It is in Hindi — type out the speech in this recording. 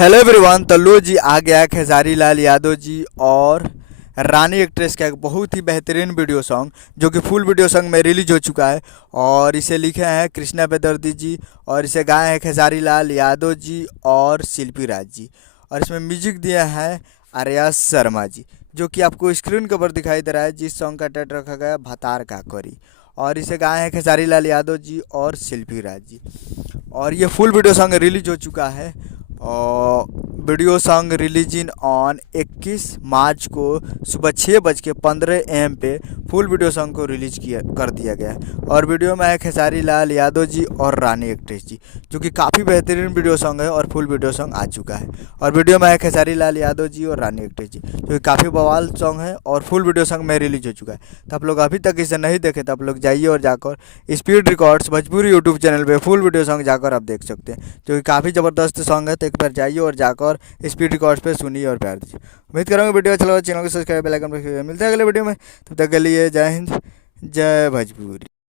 Hello everyone. तो लो जी आ गया खेसारी लाल यादव जी और रानी एक्ट्रेस का एक बहुत ही बेहतरीन वीडियो सॉन्ग जो कि फुल वीडियो सॉन्ग में रिलीज हो चुका है। और इसे लिखे हैं कृष्णा बेदर्दी जी और इसे गाए हैं खेसारी लाल यादव जी और शिल्पी राज जी। और इसमें म्यूजिक दिया है आर्या शर्मा जी, जो कि आपको स्क्रीन के ऊपर दिखाई दे रहा है, जिस सॉन्ग का टाइटल रखा गया है भतार का करी। और इसे गाए हैं खेसारी लाल यादव जी और शिल्पी राज जी। और ये फुल वीडियो सॉन्ग रिलीज हो चुका है। और वीडियो सॉन्ग रिलीजिंग ऑन 21 मार्च को सुबह 6:15 AM पे फुल वीडियो सॉन्ग को रिलीज किया कर दिया गया है। और वीडियो में है खेसारी लाल यादव जी और रानी एक्ट्रेस जी, जो कि काफ़ी बेहतरीन वीडियो सॉन्ग है और फुल वीडियो सॉन्ग आ चुका है। और वीडियो में है खेसारी लाल यादव जी और रानी एक्ट्रेस जी, जो कि काफ़ी बवाल सॉन्ग है और फुल वीडियो सॉन्ग में रिलीज हो चुका है। तो आप लोग अभी तक इसे नहीं देखे तो आप लोग जाइए और जाकर speed records Bhojpuri YouTube channel पे फुल वीडियो सॉन्ग जाकर आप देख सकते हैं, जो कि काफ़ी ज़बरदस्त सॉन्ग है। तो एक बार जाइए और जाकर स्पीड रिकॉर्ड्स पे सुनिए और प्यार दीजिए। उम्मीद करूँगा वीडियो अच्छा लगा, चैनल को सब्सक्राइब बेल आइकन पर मिलते हैं अगले वीडियो में। तब तक के लिए जय हिंद, जय भोजपुरी।